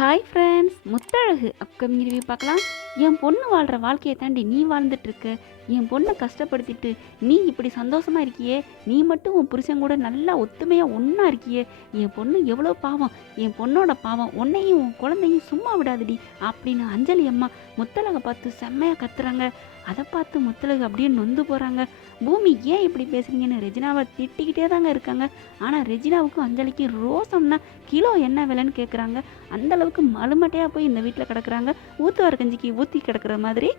Hi friends Muthazhagu upcoming review பார்க்கலாம். என் பொண்ணு வாழ்கிற வாழ்க்கையை தாண்டி நீ வாழ்ந்துட்டுருக்க. என் பொண்ணை கஷ்டப்படுத்திட்டு நீ இப்படி சந்தோஷமா இருக்கியே. நீ மட்டும் உன் புருஷன் கூட நல்லா ஒத்துமையாக ஒன்றா இருக்கியே. என் பொண்ணு எவ்வளோ பாவம். என் பொண்ணோட பாவம். உன்னையும் உன் குழந்தையும் சும்மா விடாதடி அப்படின்னு அஞ்சலி அம்மா முத்தலகை பார்த்து செம்மையாக கத்துறாங்க. அதை பார்த்து முத்தலகு அப்படியே நொந்து போகிறாங்க பூமி ஏன் இப்படி பேசுறீங்கன்னு ரெஜினாவை திட்டிக்கிட்டே தாங்க இருக்காங்க. ஆனால் ரெஜினாவுக்கும் அஞ்சலிக்கும் ரோசம்னா கிலோ என்ன விலைன்னு கேட்குறாங்க அந்தளவுக்கு மலுமட்டையாக போய் இந்த வீட்டில் கிடக்குறாங்க. ஊத்துவார் கஞ்சிக்கு ஊற்றி கிடக்கிற மாதிரி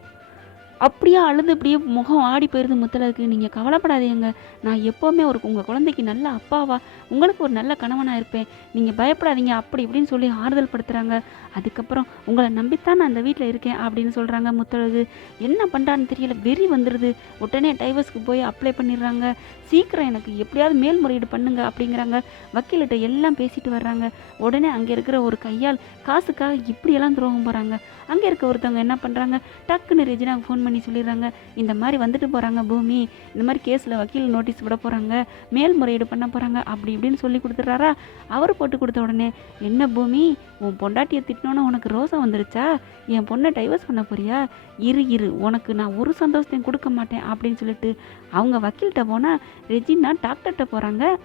அப்படியே அழுது அப்படியே முகம் ஆடி போயிருது முத்தலருக்கு நீங்கள் கவலைப்படாதீங்க. நான் எப்போவுமே ஒரு உங்கள் குழந்தைக்கு நல்ல அப்பாவா உங்களுக்கு ஒரு நல்ல கணவனாக இருப்பேன். நீங்கள் பயப்படாதீங்க அப்படி இப்படின்னு சொல்லி ஆறுதல் படுத்துகிறாங்க அதுக்கப்புறம் உங்களை நம்பித்தான் நான் அந்த வீட்டில் இருக்கேன் அப்படின்னு சொல்கிறாங்க முத்தழகு. என்ன பண்ணுறான்னு தெரியல. வெறி வந்துடுது உடனே டைவர்ஸ்க்கு போய் அப்ளை பண்ணிடுறாங்க. சீக்கிரம் எனக்கு எப்படியாவது மேல்முறையீடு பண்ணுங்க அப்படிங்கிறாங்க. வக்கீல்கிட்ட எல்லாம் பேசிட்டு வர்றாங்க. உடனே அங்கே இருக்கிற ஒரு கையால் காசுக்காக இப்படியெல்லாம் துரோகம் போகிறாங்க அங்கே இருக்க ஒருத்தவங்க என்ன பண்ணுறாங்க டக்குன்னு ரெஜினாவுக்கு ஃபோன் பண்ணி சொல்லிடுறாங்க. இந்த மாதிரி வந்துட்டு போகிறாங்க பூமி. இந்த மாதிரி கேஸில் வக்கீல் நோட்டீஸ் விட போகிறாங்க மேல்முறையீடு பண்ண போகிறாங்க அப்படி இப்படின்னு சொல்லி கொடுத்துட்றாரா? அவர் போட்டு கொடுத்த உடனே என்ன பூமி? உன் பொண்டாட்டியை திட்டினோன்னு உனக்கு ரோசா வந்துருச்சா? என் பொண்ணை டைவர்ஸ் பண்ண போறியா? இரு இரு. உனக்கு நான் ஒரு சந்தோஷத்தையும் கொடுக்க மாட்டேன். அப்படின்னு சொல்லிட்டு அவங்க வக்கீல்கிட்ட போனால் ரெஜினா டாக்டர்கிட்ட போகிறாங்க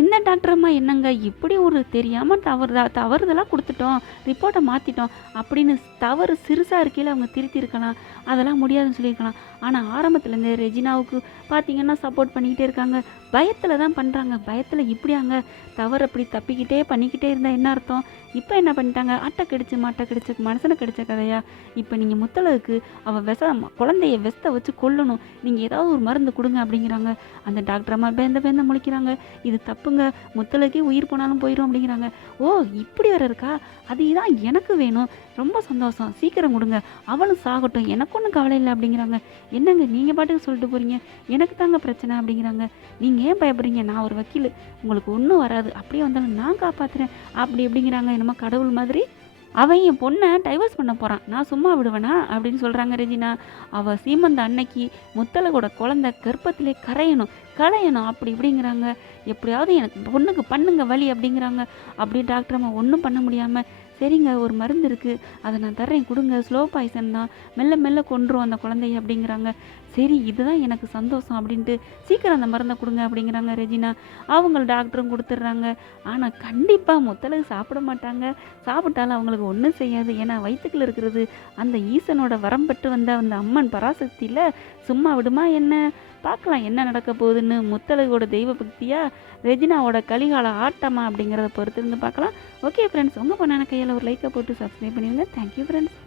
இந்த டாக்டர் அம்மா என்னங்க? இப்படி ஒரு தெரியாமல் தவறுதா தவறுதலாக கொடுத்துட்டோம். ரிப்போர்ட்டை மாற்றிட்டோம் அப்படின்னு தவறு சிறுசாக இருக்கையில் அவங்க திருத்தியிருக்கலாம் அதெல்லாம் முடியாதுன்னு சொல்லியிருக்கலாம். ஆனால் ஆரம்பத்துலேருந்து ரெஜினாவுக்கு பார்த்தீங்கன்னா சப்போர்ட் பண்ணிக்கிட்டே இருக்காங்க. பயத்தில் தான் பண்ணுறாங்க பயத்தில் இப்படியாங்க. தவறு அப்படி தப்பிக்கிட்டே பண்ணிக்கிட்டே இருந்தால் என்ன அர்த்தம்? இப்போ என்ன பண்ணிட்டாங்க? அட்டை கடிச்சு மாட்டை கடிச்ச மனசில் கடிச்ச கதையா? இப்போ நீங்கள் முத்தளவுக்கு அவள் விச குழந்தைய விஷத்தை வச்சு கொல்லணும். நீங்கள் ஏதாவது ஒரு மருந்து கொடுங்க அப்படிங்கிறாங்க. அந்த டாக்டர் அம்மா பேந்த பேந்த முழிக்கிறாங்க. இது தப்பு தப்புங்க முத்தளவுக்கே உயிர் போனாலும் போயிடும் அப்படிங்கிறாங்க. ஓ இப்படி வேற இருக்கா? அதுதான் எனக்கு வேணும். ரொம்ப சந்தோஷம். சீக்கிரம் கொடுங்க. அவளும் சாகட்டும். எனக்கு ஒன்றும் கவலை இல்லை அப்படிங்கிறாங்க. என்னங்க நீங்கள் பாட்டுக்கு சொல்லிட்டு போகிறீங்க எனக்கு தாங்க பிரச்சனை அப்படிங்கிறாங்க. நீங்கள் ஏன் பயப்படுறீங்க? நான் ஒரு வக்கீல். உங்களுக்கு ஒன்றும் வராது. அப்படியே வந்தாலும் நான் காப்பாற்றுறேன் அப்படி அப்படிங்கிறாங்க. என்னமோ கடவுள் மாதிரி. அவன் என் பொண்ணை டைவர்ஸ் பண்ண போகிறான் நான் சும்மா விடுவேனா? அப்படின்னு சொல்கிறாங்க ரெஜினா. அவள் சீமந்த அன்னைக்கு முத்தலகோட குழந்தை கர்ப்பத்திலே கரையணும் கலையணும் அப்படி இப்படிங்கிறாங்க. எப்படியாவது எனக்கு பொண்ணுக்கு பண்ணுங்க வழி அப்படிங்கிறாங்க. அப்படி டாக்டர் அம்மா ஒன்றும் பண்ண முடியாமல் சரிங்க ஒரு மருந்து இருக்குது அதை நான் தர்றேன் கொடுங்க. ஸ்லோ பாய்சன் தான். மெல்ல மெல்ல கொன்றும் அந்த குழந்தைய அப்படிங்கிறாங்க. சரி இதுதான் எனக்கு சந்தோஷம் அப்படின்ட்டு சீக்கிரம் அந்த மருந்தை கொடுங்க அப்படிங்கிறாங்க ரெஜினா. அவங்க டாக்டரும் கொடுத்துட்றாங்க. ஆனால் கண்டிப்பாக முத்தளவு சாப்பிட மாட்டாங்க. சாப்பிட்டாலும் அவங்களுக்கு ஒன்றும் செய்யாது. ஏன்னா வயிற்றுக்குள்ள இருக்கிறது அந்த ஈசனோட வரம் பெற்று வந்த அந்த அம்மன் பராசக்தியில் சும்மா விடுமா என்ன? பார்க்கலாம் என்ன நடக்க போகுதுன்னு. முத்தலகோட தெய்வ பக்தியாக ரெஜினாவோட கலிகால ஆட்டமா அப்படிங்கிறத பொறுத்து இருந்து பார்க்கலாம். ஓகே ஃப்ரெண்ட்ஸ் உங்கள் பொண்ணான கையில் ஒரு லைக்கை போட்டு சப்ஸ்கிரைப் பண்ணிடுங்க தேங்க்யூ ஃப்ரெண்ட்ஸ்